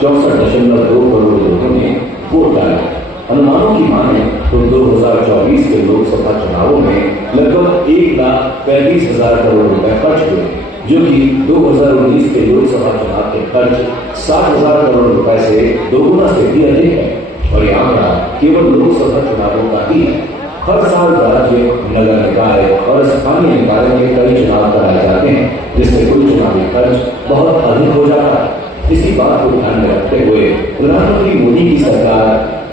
64.2 करोड़ लोगों ने वोट डाला। अनुमानों की माने तो 2024 के लोकसभा चुनावों में लगभग 1,35,000 करोड़ रुपए खर्च हुए, जो कि 2019 के लोकसभा चुनाव के खर्च 60,000 करोड़ रुपए से दोगुना से भी अधिक है। और ये आंकड़ा केवल लोकसभा चुनावों का ही है। हर साल राज्य, नगर निकाय और स्थानीय निकाय के कई चुनाव कराए जाते हैं, जिससे कुल चुनावी खर्च बहुत अधिक हो जाता है। इसी बात को ध्यान में रखते हुए प्रधानमंत्री मोदी की सरकार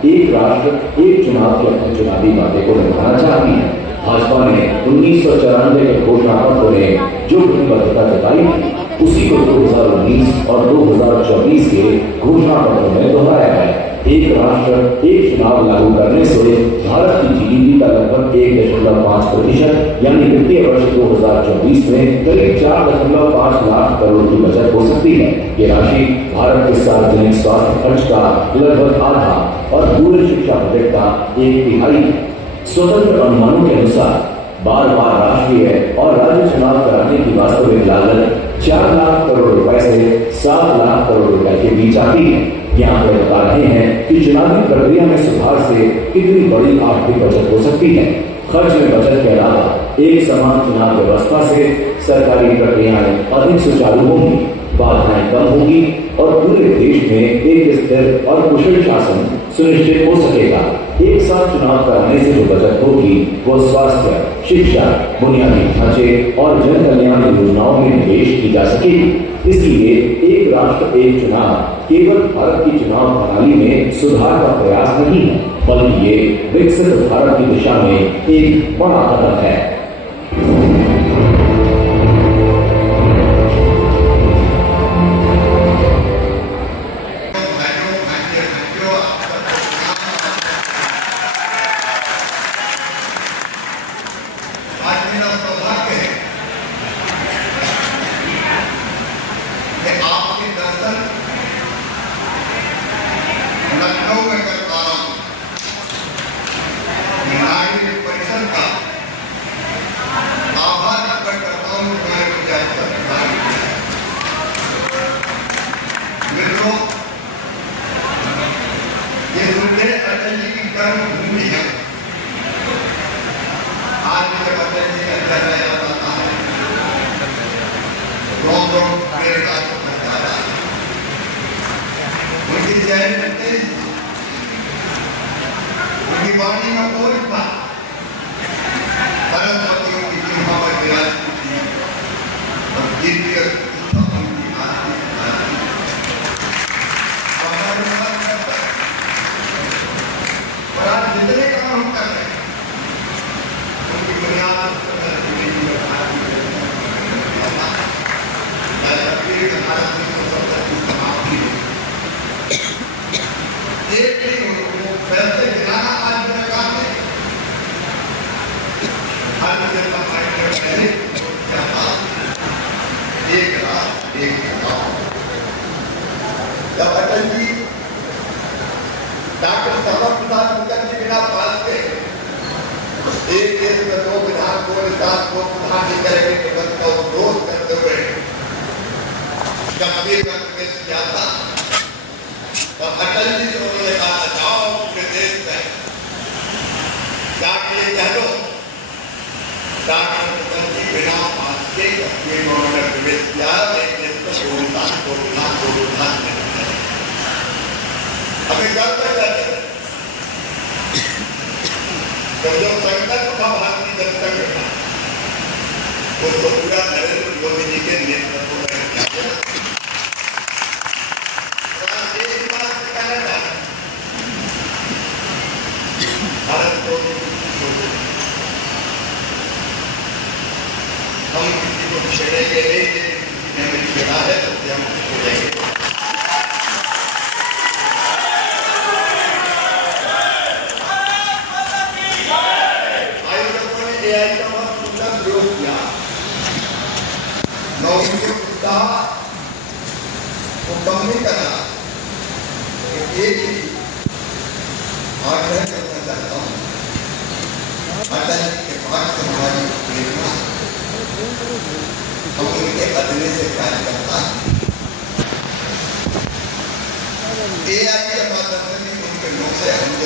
एक राष्ट्र एक चुनाव की अपनी चुनावी बातें को निभाना चाहती है। भाजपा ने 1994 के घोषणा पत्र में जो प्रतिबद्धता जताई थी, उसी को 2019 और 2024 के घोषणा पत्र में दोहराया है। एक राष्ट्र एक चुनाव लागू करने से भारत की जीडीपी का लगभग 1.5% यानी वित्तीय वर्ष 2024 में करीब 4.5 लाख करोड़ की बचत हो सकती है। ये राशि भारत के सार्वजनिक स्वास्थ्य खर्च का लगभग आधा और दूर शिक्षा बजट का 1/3 है। स्वतंत्र अनुमानों के अनुसार बार बार राष्ट्रीय और राज्य चुनाव कराने की वास्तविक लागत 4 लाख करोड़ रुपए से 7 लाख करोड़ रुपए के बीच आती है। यहाँ पर बता रहे हैं कि चुनावी प्रक्रिया में सुधार से कितनी बड़ी आर्थिक बचत हो सकती है। खर्च में बचत के अलावा एक समान चुनाव व्यवस्था से सरकारी प्रक्रियाएं अधिक सुचारू होंगी, बाधाएं कम होंगी और पूरे देश में एक स्थिर और कुशल शासन सुनिश्चित हो सकेगा। एक साथ चुनाव कराने से जो बचत होगी वो स्वास्थ्य, शिक्षा, बुनियादी ढांचे और जन कल्याण योजनाओं में निवेश की जा सकेगी। इसलिए एक राष्ट्र एक चुनाव केवल भारत की चुनाव प्रणाली में सुधार का प्रयास नहीं है, बल्कि ये विकसित भारत की दिशा में एक बड़ा कदम है।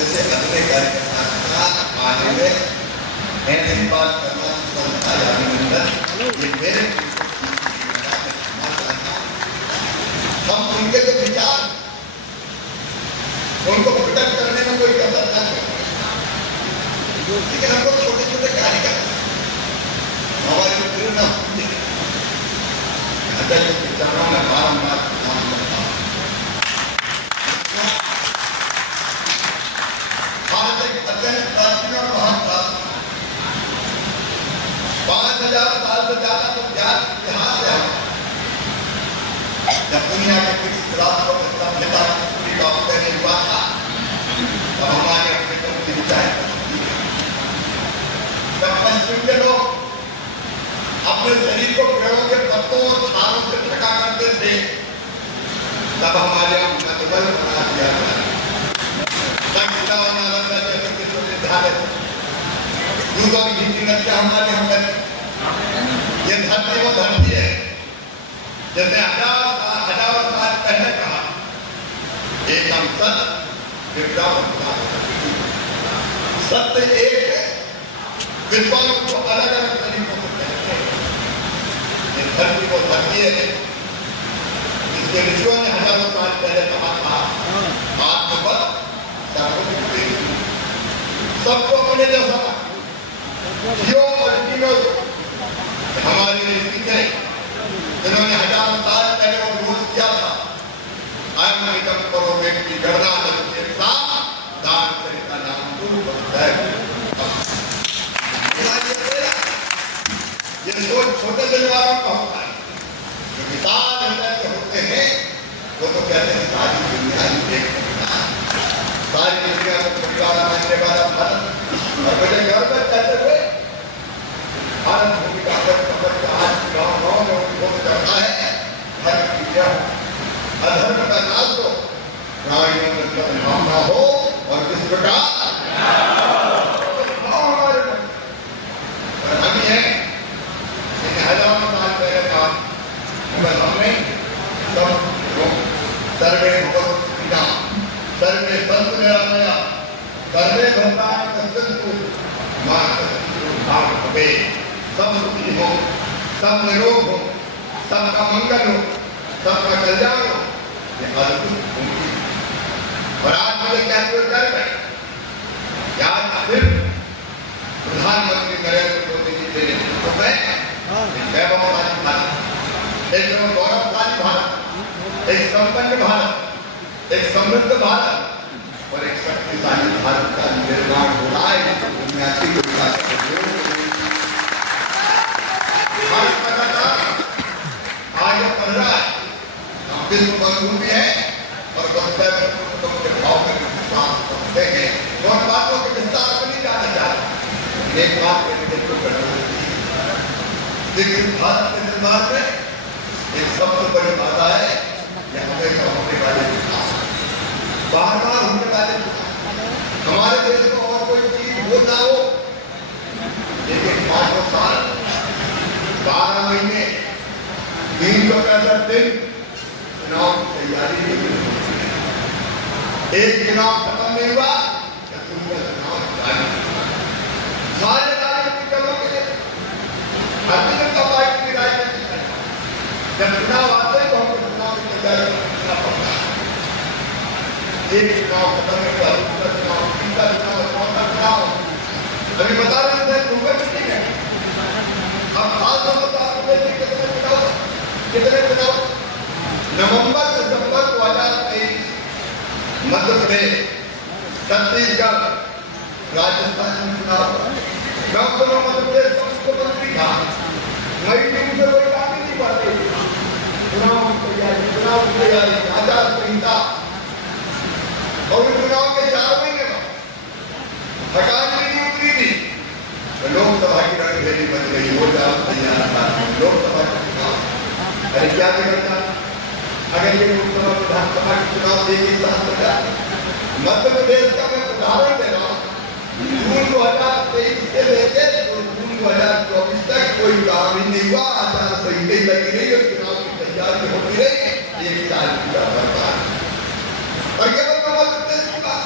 जैसे अपने कार्यकर्ता आने में ऐसी बात करना संस्था अभिनंदन ये मेरे हम उनके जो विचार उनको प्रोटेक्ट करने में कोई कसर न करें, लेकिन हमको छोटे छोटे कार्य करना हमारी प्रेरणा होती है। अध्यक्ष के चरणों में बारंबार काम करता हूँ। भारत एक अत्यंत प्राचीन और महान राष्ट्र, 5000 साल से ज्यादा तो ज्ञान इतिहास है। जब दुनिया के किसी राष्ट्र को सभ्यता पूरी टॉप करने हुआ था तब हमारे अपने की विचार जब पश्चिम के लोग अपने शरीर को पेड़ों के पत्तों और छालों से ढका करते थे तब हमारे यहाँ मतबल बना दिया गया। दूधों की घिंटी नदियां हमारे यहाँ बनी। ये धरती वो धरती है जैसे हजार साल पहले कहा एकदम सत्य एक है। विद्वानों को अलग अलग तरीकों से कहते हैं। ये धरती को धरती है इसके ऋषियों ने हजारों साल पहले कहा था आत्मबल सर्वोपरि सबको अपने जैसा जियो और जियो। हमारे ऋषि थे जिन्होंने हजारों साल पहले वो रोज किया था अयम इदम करो व्यक्ति गणना के साथ दान करेगा नाम ये सोच छोटे दिल वालों का होता है, जो विशाल हृदय के होते हैं वो तो कहते हैं सारी दुनिया ही देख सकता है, सारी दुनिया को परिवार मानने वाला भारत। और मुझे गर्व कहते हुए भारत भूमि का आज गाँव में उद्भव करता है धर्म की जय अधर्म का नाश हो, प्राणियों में सद्भावना हो और किस प्रकार हम ही हैं। हजारों साल पहले का हमने सब सर्वे भगवत्ता सर्वे संत निरामया सर्वे भक्तान कस्तु मार्ग सब सुखी हो, सब निरोग हो, सबका मंगल हो, सबका कल्याण हो। ये अद्भुत भूमि और आज मुझे क्या गर्व है क्या सिर्फ प्रधानमंत्री नरेंद्र मोदी जी के नेतृत्व में वैभवशाली भारत, एक गौरवशाली भारत, एक संपन्न भारत, एक समृद्ध भारत और एक शक्तिशाली भारत का निर्माण हो रहा है। भारत लगातार आगे बढ़ रहा है, विश्व बंधु भी है और के भाव में विश्वास करते हैं। और बातों के विस्तार में नहीं जाना चाहते, एक बात के नेतृत्व करना लेकिन भारत के निर्माण में एक सबसे बड़ी बाधा है यह हमेशा होने वाले विकास, बार बार होने वाले विकास। हमारे देश में और कोई चीज हो ना हो लेकिन 5 साल 12 महीने 365 दिन चुनाव की तैयारी नहीं होती है। एक चुनाव खत्म नहीं हुआ दूसरा चुनाव जारी सारे राजनीतिक दलों के लिए भारतीय जनता पार्टी की राजनीति है। जब चुनाव आते हैं तो हमको चुनाव की तैयारी करना पड़ता है। एक चुनाव खत्म नहीं हुआ दूसरा चुनाव तीसरा चुनाव चौथा चुनाव अभी बता रहे थे दूसरे मीटिंग है। अब हाल समाचार में कितने चुनाव नवंबर दिसंबर 2023 मध्य प्रदेश छत्तीसगढ़ राजस्थान में चुनाव मध्य प्रदेश का मुख्यमंत्री था। मई जून से कोई काम ही नहीं करते। चुनाव की तैयारी आचार संहिता और चुनाव के 4 महीने बाद हटाने की उतरी थी तो लोकसभा की रणभेरी बच गई। हो जाओ तैयार था लोकसभा का चुनाव। अरे क्या बिगड़ता अगर ये लोकसभा विधानसभा के चुनाव एक ही साथ हो जाए। मध्य प्रदेश का मैं उदाहरण दे रहा हूँ। जून 2023 से लेकर जून 2024 तक कोई काम ही नहीं हुआ। आचार संहिता ही लगी रही और चुनाव की तैयारी होती रही। एक साल पूरा बर्बाद और केवल मध्य प्रदेश की बात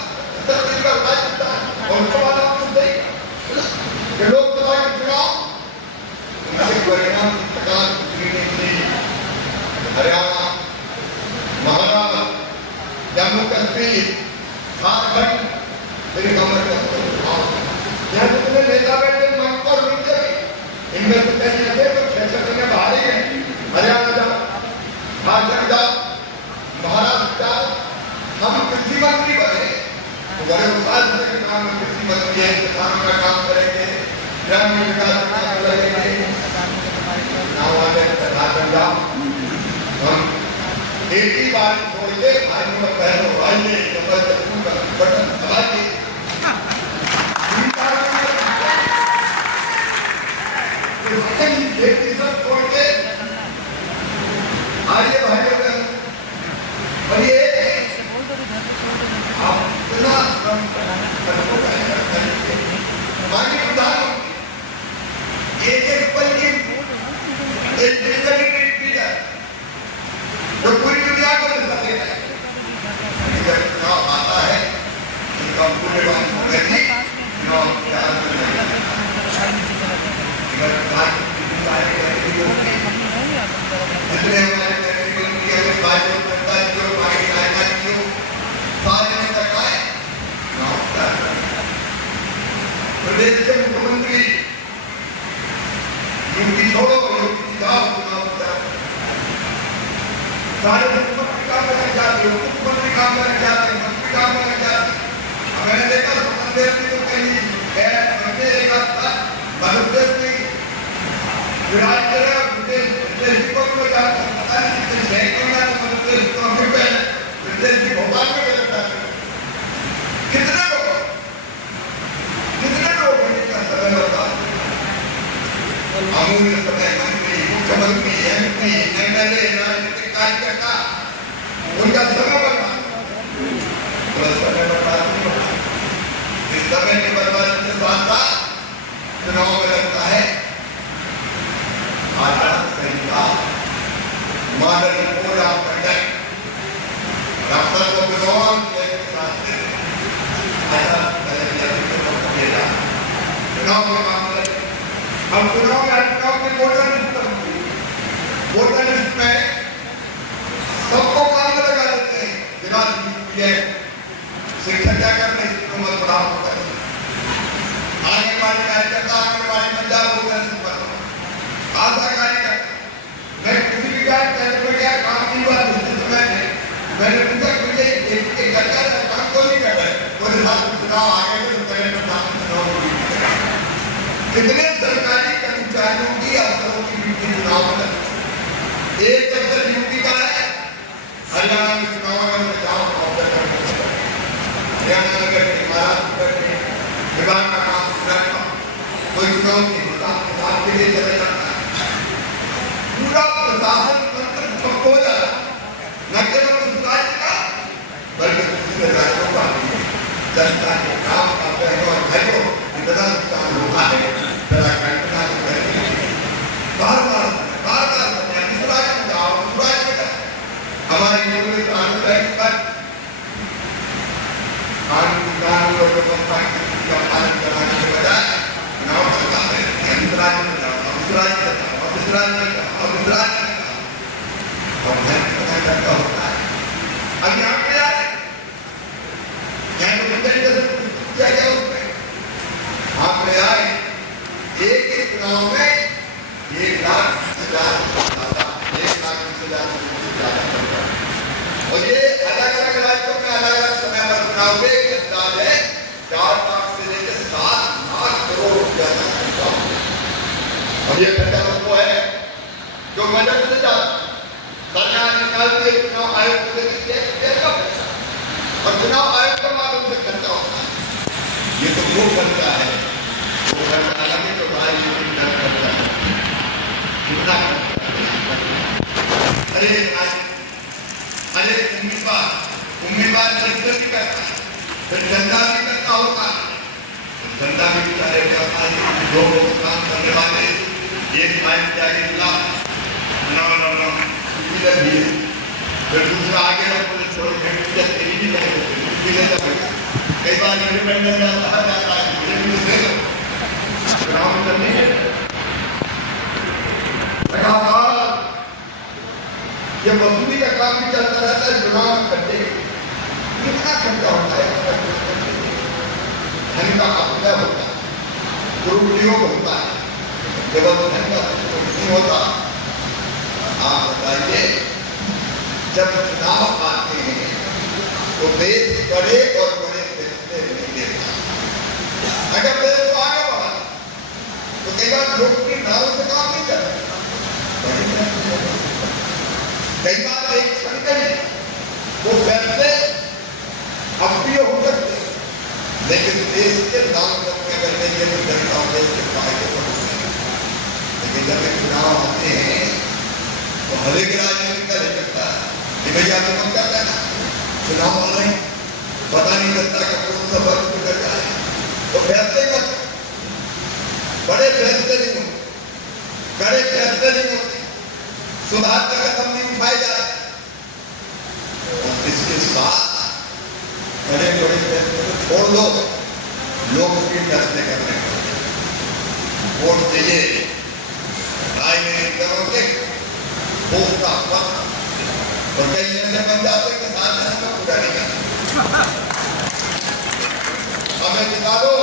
झारखंड मेरी कमर का यहाँ जितने नेता बैठे मन पर रुके इनमें से कहीं ऐसे तो 6 में बाहर ही हैं हरियाणा जाओ झारखंड जाओ महाराष्ट्र जाओ हम कृषि मंत्री बने तो बड़े उत्साह से कि नाम कृषि मंत्री है किसानों का काम करेंगे ग्रामीण विकास का काम करेंगे नाम वाले झारखंड जाओ हम एक ही बात छोड़िए भाइयों और बहनों आइए कमल का बटन दबाइए खेती सब छोड़ के आइए भाइयों बहनों और ये आप इतना माननीय प्रधानमंत्री एक पल की एक लीडर जो पूरी दुनिया को मिलता देता है जब चुनाव आता है इनका पूरे जितने हमारे प्रदेश के मुख्यमंत्री यूपी छोड़ो यूपी जाओ चुनाव सारे मुख्यमंत्री काम करने जाते हैं मुख्यमंत्री काम करने जाते हैं मंत्री काम करने जाते हैं मैंने देखा सुमनदेव जी को कहीं बच्चे एक था मधुदेव जी विराट करे विदेश जी को जाता पता नहीं कितने शहर क्यों ना मधुदेव जी को हमें पहले विदेश जी भोपाल में रहता है कितने लोग इनका समय होता अमूल्य समय मंत्री मुख्यमंत्री एमपी एमएलए राजनीतिक कार्यकर्ता उनका समय बर्बाद समय बर्बाद नहीं होता इस समय की बर्बादी के साथ साथ चुनाव में लगता है आचार संहिता मॉडल कोड ऑफ कंडक्ट रास्ता को विद्वान के साथ चुनाव में काम करें हम चुनाव में वोटर लिस्ट में सबको काम में लगा देते हैं शिक्षक क्या करते हैं मत बढ़ाव होता है आगे वाले कार्यकर्ता आगे वाले पंजाब होता है आशा कार्यकर्ता मैं किसी भी कार्यक्रम में क्या काम की बात उस समय मैंने पूछा मुझे एक सरकार काम को नहीं कर रहा है बोले साथ चुनाव आगे तो पहले चुनाव कितने सरकारी कर्मचारियों की अफसरों की ड्यूटी चुनाव में एक अफसर ड्यूटी का है हरियाणा में चुनाव में जाओ हरियाणा में करके महाराष्ट्र करके विभाग का काम पूरा कोई चुनाव नहीं होता हिसाब के लिए चला जाता है पूरा प्रशासन तंत्र ठप हो जाता न केवल उस राज्य का बल्कि दूसरे राज्यों का जनता के काम का बहनों और भाइयों इतना नुकसान होता है जरा कल्पना करें बार बार इस राज्य में जाओ उस राज्य में जाओ हमारे केवल कानून पर कानून और व्यवस्था का पालन कराने के बजाय चुनाव करता है इस राज्य में जाओ इस राज्य में जाओ इस राज्य में जाओ इस राज्य में जाओ और पता करता होता है अब यहाँ पे आए यहाँ तो क्या क्या उसमें आप ले आए एक चुनाव में 1,20,000 और ये अलग अलग राज्यों में अलग अलग समय पर चुनाव में एक अंदाज है 4 लाख से लेकर 7 लाख करोड़ रुपया तक खर्चा और ये खर्चा वो है जो बजट से जाता सरकार निकालती है चुनाव आयोग को देती और चुनाव आयोग के माध्यम से खर्चा होता है ये तो वो खर्चा है वो खर्चा लगे तो भाई खर्चा है कितना अरे उम्मीदवार चरित्र भी करता है फिर जनता भी करता होगा जनता भी बेचारे लोग काम करने वाले एक टाइम जाके फिर दूसरा आगे कई बार इंडिपेंडेंट जाता है चुनाव करने लगातार ये मजदूरी का काम भी चलता रहता है चुनाव करने कितना खर्चा होता है दुरुपयोग होता है, केवल नहीं होता। आप बताइए, जब चुनाव आते हैं तो देश बड़े और बड़े फैसले नहीं लेता। अगर देश को आगे बढ़ा तो कई बार लोग की नारों से काम नहीं करते, कई बार एक क्षण के लिए वो फैसले अप्रिय हो सकते, लेकिन देश के नाम करने के लिए तो जनता और देश के फायदे पड़ते हैं। लेकिन जब चुनाव आते हैं तो हर एक राजनीति का लेकर भैया तो कम करता है ना, चुनाव आ रहे पता नहीं लगता कि कौन सा वक्त गुजर जाए, तो फैसले कर बड़े फैसले नहीं होते, बड़े फैसले नहीं होते, सुधार का कदम नहीं उठाए जाते। इसके साथ बड़े बड़े फैसले छोड़ दो, लोग भी फैसले करने वोट चाहिए, राजनीतिक दलों के वोट का वक्त और कई ऐसे बन जाते कि साथ में पूरा नहीं करना, हमें दिखा दो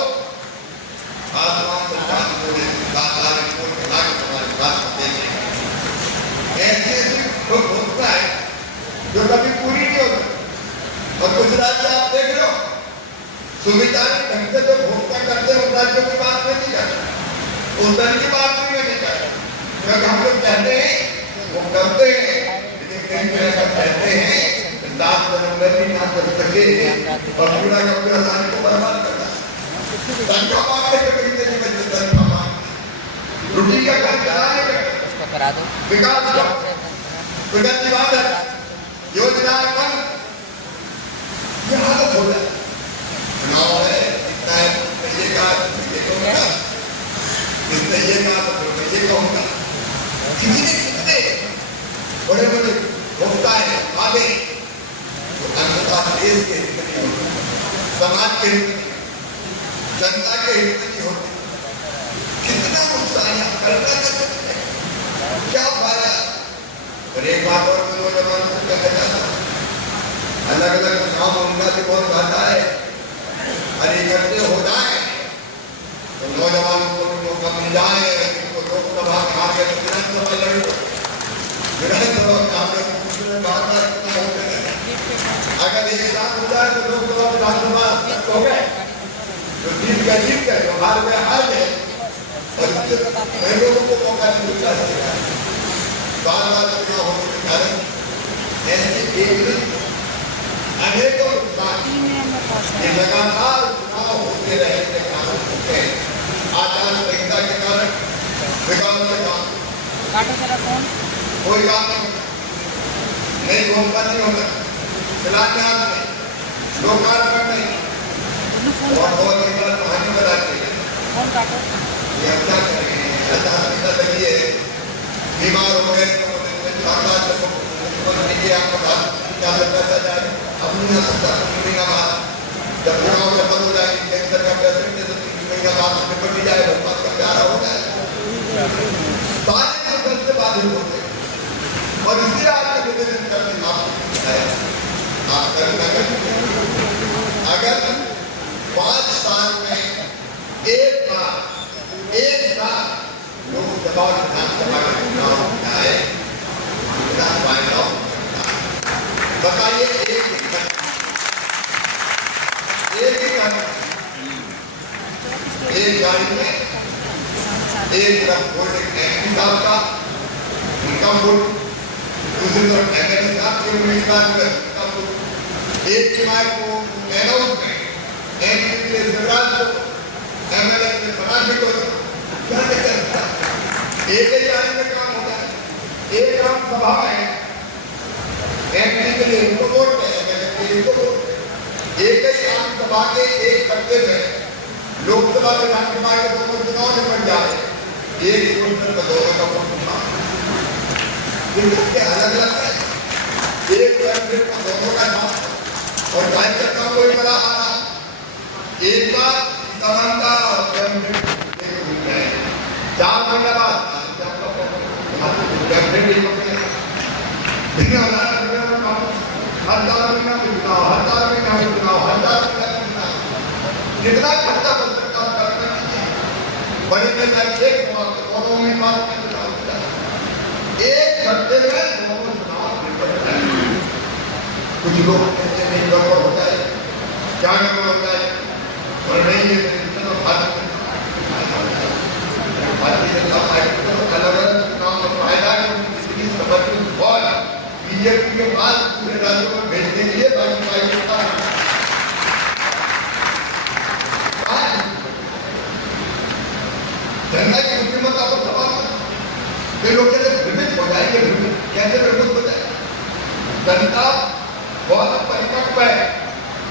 आसमान से चांद पूरे तुम्हारे पास देखें। ऐसे लोग होता है जो कभी पूरी नहीं होती। और कुछ राज्य आप देख लो, सुविधाएं ढंग से जो घोषणा करते हैं उन राज्यों की बात नहीं करते, उस दल की बात नहीं करते, क्योंकि हम लोग कहते हैं वो करते हैं, ऐसा कहते हैं लाख जन्म में भी ना कर सके और पूरा का पूरा सारे को बर्बाद करना। तनख्वाह मांगने के कहीं नहीं बचे, तनख्वाह मांग रोटी का घर चलाने के विकास प्रगति वाला योजनाएं बंद, ये हालत हो जाए। चुनाव है, इतना है ये कहा ये कहूँगा, इसने ये कहा तो ये कहूँगा, कितने बड़े बड़े होता है आगे तो अंततः देश के हित नहीं होते, समाज के हित नहीं, जनता के हित नहीं होते। कितना नुकसान करता है, क्या फायदा। और एक बात और नौजवान को कहना चाहता, अलग अलग चुनाव उनका भी बहुत घाटा है, अरे इकट्ठे हो जाए तो नौजवानों को भी मौका मिल जाए, उनको लोकसभा में आगे विधानसभा लड़ लो, विधानसभा में आगे अगर एक साथ हो जाए तो लोकसभा विधानसभा हो गए, जो जीत गए, जो हार गए, और लोगों को मौका नहीं मिलता है। बार बार चुनाव होने के कारण ऐसे अनेकों लगातार चुनाव होते रहने के कारण होते हैं, आचार संहिता के कारण विकास के काम कोई काम नहीं घूमता नहीं होता, शिलान्यास नहीं, लोकार्पण नहीं, और बहुत ही बार कहानी बताते हैं ये हम क्या करेंगे, बीमार हो गए तो क्या पैसा जाए, हम नहीं आ सकता 3 महीना बाद, जब चुनाव सफल हो जाएगी कैंसर का पेशेंट है तो 3 महीना बाद निपट जाए, बात का प्यारा हो जाए, सारे से बाधित होते हैं। और इसलिए आपका निवेदन करने आप अगर 5 साल में एक बार लोकसभा और विधानसभा का चुनाव जाए, कितना फायदा होता है बताइए। एक गाड़ी में एक तरफ वोट एमपी साहब का उनका वोट, दूसरी तरफ एमएलए साहब के उम्मीदवार का वोट, एक चुनाव को अनाउंस करें एमपी के लिए शिवराज को, एमएलए के लिए पराठी को, क्या करता है एक ही आने में काम होता है। एक आम सभा में एमपी के लिए उनको वोट है, एमएलए के लिए उनको वोट, एक ही आम सभा के एक खत्ते में लोकसभा विधानसभा के दोनों चुनाव निपट जाए, एक क्वेश्चन में दोनों का वोट अलग अलग है, एक कैंडिडेट को दोनों का नाम और टाइम का काम कोई बड़ा आना, एक बार समानता और कैंडिडेट 4 महीने बाद कैंडिडेट हर 4 महीना में चुनाव, हर 4 महीना में चुनाव, हर 4 महीना में चुनाव, जितना खर्चा बन सकता है खड़गड़ साहब एक दोनों उम्मीदवार के चुनाव होता है, एक घंटे में दोनों चुनाव निपट जाए। कुछ लोग कहते नहीं गड़बड़ होता है, क्या गड़बड़ होता है, और नहीं ये तो भारतीय जनता पार्टी को अलग अलग चुनाव में फायदा है, इसलिए समर्पित और बीजेपी के बाद पूरे राज्यों में भेजने के लिए बाकी पार्टी का जनता की बुद्धिमत्ता पर सवाल है। लोग कहते भ्रमित हो जाएंगे, कैसे भ्रमित हो जाए? जनता बहुत परिपक्व है।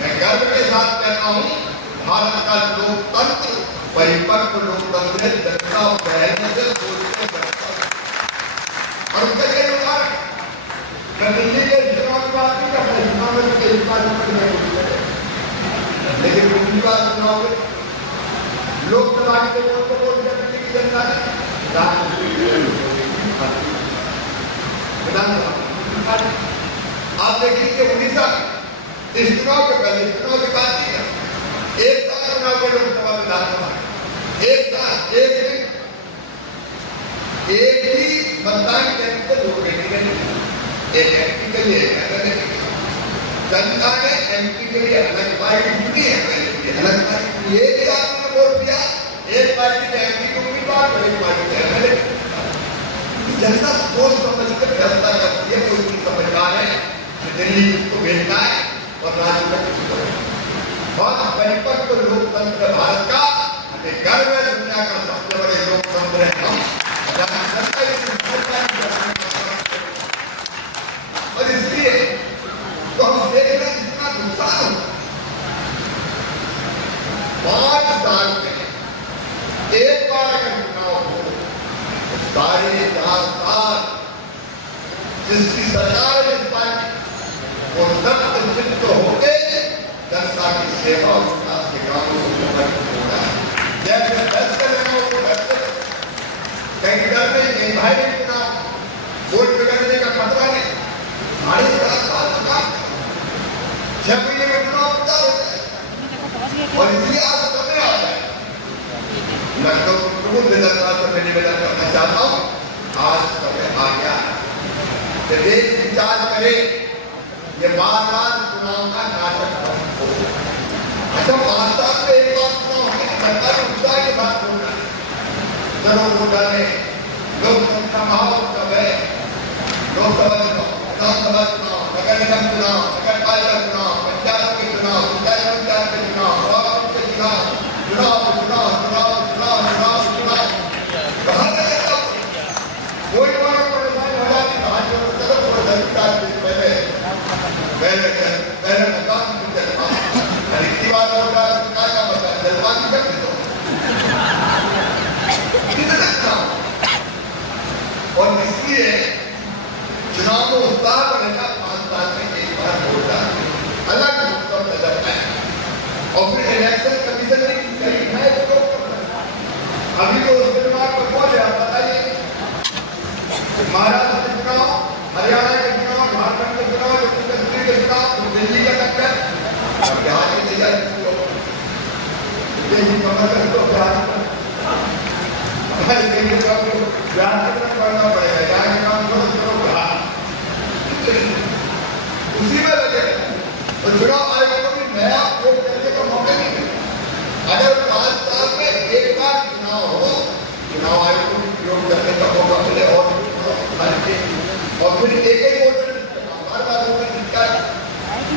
मैं गर्व के साथ कहता हूँ, भारत का लोकतंत्र परिपक्व लोकतंत्र है। जनता पहले से सोचते करता और उसका क्या उदाहरण, मैं दिल्ली के चुनाव की बात नहीं करता, चुनाव में कई लेकिन पिछली बार चुनाव में लोकसभा के वोट को वोट करने की जनता ने आप देखिए उड़ीसा इस चुनाव के पहले चुनाव की बात नहीं है, एक साथ चुनाव के लोकसभा विधानसभा एक साथ एक दिन एक ही मतदान केंद्र पर दो बेटी एक एमपी के लिए जनता ने एमपी के लिए अलग पार्टी चुनी है, अलग पार्टी एक साथ में वोट दिया, एक पार्टी ने एमपी को उम्मीदवार और एक पार्टी ने एमएलए। जनता सोच समझ कर फैसला करती है, कोई नहीं समझदार है कि दिल्ली को भेजना है और राज्य में किसी को। बहुत परिपक्व लोकतंत्र भारत का, हमें गर्व है, दुनिया का सबसे बड़े लोकतंत्र है हम। और इसलिए तो हम देख रहे हैं जितना नुकसान हो, 5 साल में एक बार अगर चुनाव हो, 4.5 साल जिसकी सरकार है इस पार्टी वो सत्य चित्त होके जनता की सेवा और विकास के कामों को समर्पित होना है। जैसे फैसले लेना हो फैसले, कहीं डर नहीं, कहीं भय नहीं, चुनाव वोट बिगड़ने का खतरा नहीं। 4.5 साल का काम 6 महीने में चुनाव प्रचार होता है और इसलिए आज समय आता है। मैं तो जनता से निवेदन करना चाहता हूँ, आज समय आ गया है, देश विचार करे, ये बार-बार चुनाव का नाटक हो। अच्छा 5 साल में एक बार चुनाव होने की जनता को उत्साह की बात बोलना है, चलो वोट डाले, लोकतंत्र महोत्सव है, लोकसभा चुनाव, विधानसभा चुनाव, नगर निगम चुनाव, नगर पालिका चुनाव, पंचायत के चुनाव, पंचायत के चुनाव, ब्लॉक के चुनाव, चुनाव चुनाव चुनाव चुनाव चुनाव चुनाव कहाँ तक कोई बड़ा परेशानी हो जाती है। आज तरफ पहले मतदान रीति बात होता है, का पता है जल्दबाजी कर दो और इसलिए चुनाव को उत्साह बनेगा। 5 साल में एक बार वोट डालने अलग उत्सव नजर आए और फिर इलेक्शन कमीशन ने कई है तो अभी तो उसके दिमाग पर कौन है बताइए? महाराष्ट्र के चुनाव, हरियाणा के चुनाव, झारखंड के चुनाव, जम्मू कश्मीर के चुनाव, दिल्ली का टक्कर, बिहार की तैयारी करना पड़ेगा, उसी में लगे तो चुनाव आयोग को भी नया उपयोग करने का मौका नहीं मिला। अगर 5 साल में एक बार चुनाव हो, चुनाव आयोग को भी उपयोग करने का मौका मिले और फिर एक ही वोटर बार-बार वोटर जिसका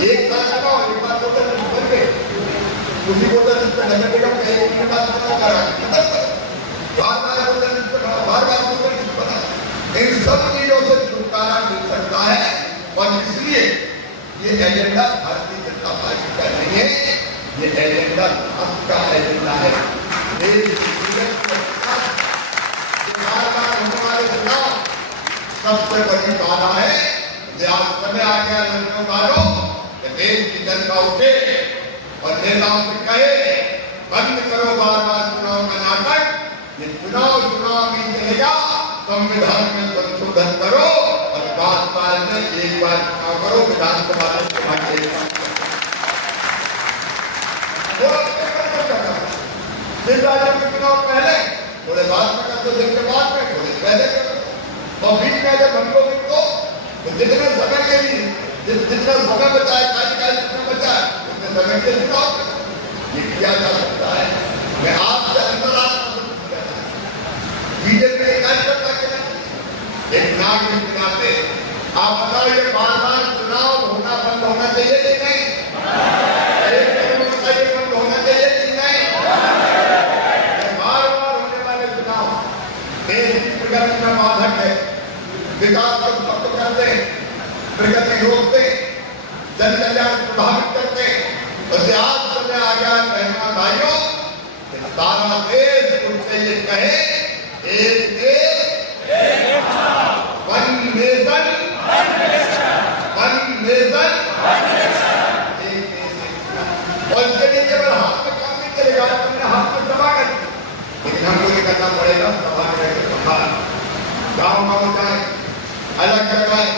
एक साल चुनाव एक बार वोटर बन गए, उसी वोटर जिसका नगर निगम का एक ही बार चुनाव करा बार-बार वोटर बार-बार वोटर बना। इन सब चीजों से छुटकारा मिल सकता है और इसलिए ये एजेंडा भारतीय जनता पार्टी का नहीं है, ये एजेंडा राष्ट्र का एजेंडा है। हमारे चुनाव सबसे बड़ी बाधा है। आज समय आ गया लड़कों वालों, देश की जनता उठे और नेताओं से कहे बंद करो बार-बार चुनाव का नाटक, ये चुनाव नहीं चलेगा, संविधान में संशोधन करो और 5 साल में एक बार चुनाव करो, विधानसभा लोकसभा के राज्यों के चुनाव पहले थोड़े बाद में कर दो, दिन के बाद में, थोड़े पहले कर दो, और बीच में अगर बन लो तो जितने समय के लिए जितना समय बचा है, कार्यकाल जितना बचा है उतने समय के लिए चुनाव करो। ये किया जा सकता है। मैं आपसे अंतरात्मा बीजेपी के कार्यकर्ता के लिए एक नागरिक के नाते आप बताओ, ये बार-बार चुनाव होना बंद होना चाहिए कि नहीं? बंद होना चाहिए कि नहीं? बार-बार होने वाले चुनाव देश की प्रगति में बाधक है, विकास को ठप करते, प्रगति रोकते, जन कल्याण प्रभावित करते। और आज समय आ गया बहनों भाइयों, सारा देश उनसे ये कहे, एक देश वन नेशन, वन नेशन, एक देश। और इसके लिए केवल हाथ में काम नहीं चलेगा, तुमने हाथ में सभा कर, लेकिन हमको ये करना पड़ेगा, सभा करके गाँव गाँव जाए, अलग करवाए,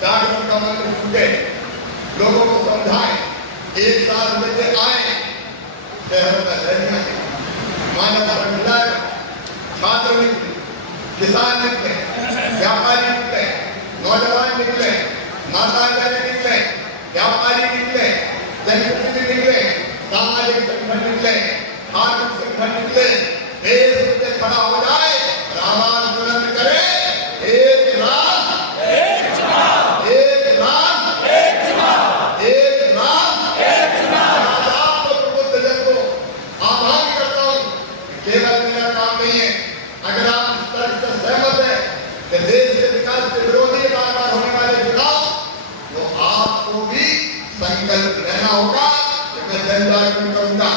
जागरूक का मंत्र फूटे, लोगों को समझाएं, एक साथ लेके आए, शहर में रैलियां, मानव श्रृंखला, छात्र निकले, किसान निकले, व्यापारी निकले, नौजवान निकले, माता बहन निकले, व्यापारी निकले, जनप्रतिनिधि निकले, सामाजिक संगठन निकले, धार्मिक संगठन निकले, देश से खड़ा हो जाए और आवाज बुलंद करे, एक राष्ट्र, एक चुनाव, एक राष्ट्र, एक चुनाव, एक राष्ट्र, एक चुनाव। आपको प्रबुद्ध जन को आह्वान करता हूं, केवल मेरा काम नहीं है, अगर आप इस तरह से सहमत है कि देश के विकास के विरोधी बार-बार होने वाले चुनाव, तो आपको भी संकल्प लेना होगा कि मैं जन जागरण करूंगा,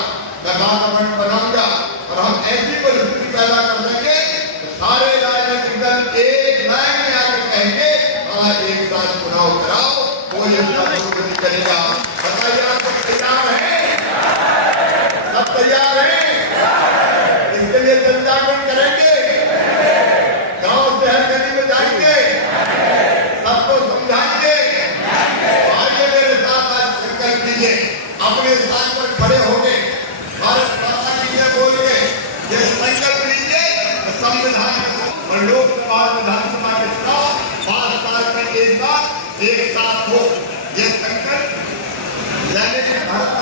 मैं वातावरण बनाऊंगा और हम ऐसी परिस्थिति पैदा कर देंगे कि सारे राजनीतिक दल एक लाइन में आकर कहेंगे, हाँ एक साथ चुनाव कराओ, कोई अपना विरोध नहीं करेगा। बताइए आप सब तैयार हैं? सब तैयार हैं? इसके लिए जन जागरण करेंगे, गांव शहर गली में जाएंगे, सबको समझाएंगे। आइए मेरे साथ आज संकल्प कीजिए, अपने स्थान पर खड़े होंगे, भारत माता की जय बोल के ये संकल्प लीजिए, संविधान और लोकसभा विधानसभा के चुनाव 5 साल में एक साथ हो, ये संकल्प लेने के भारत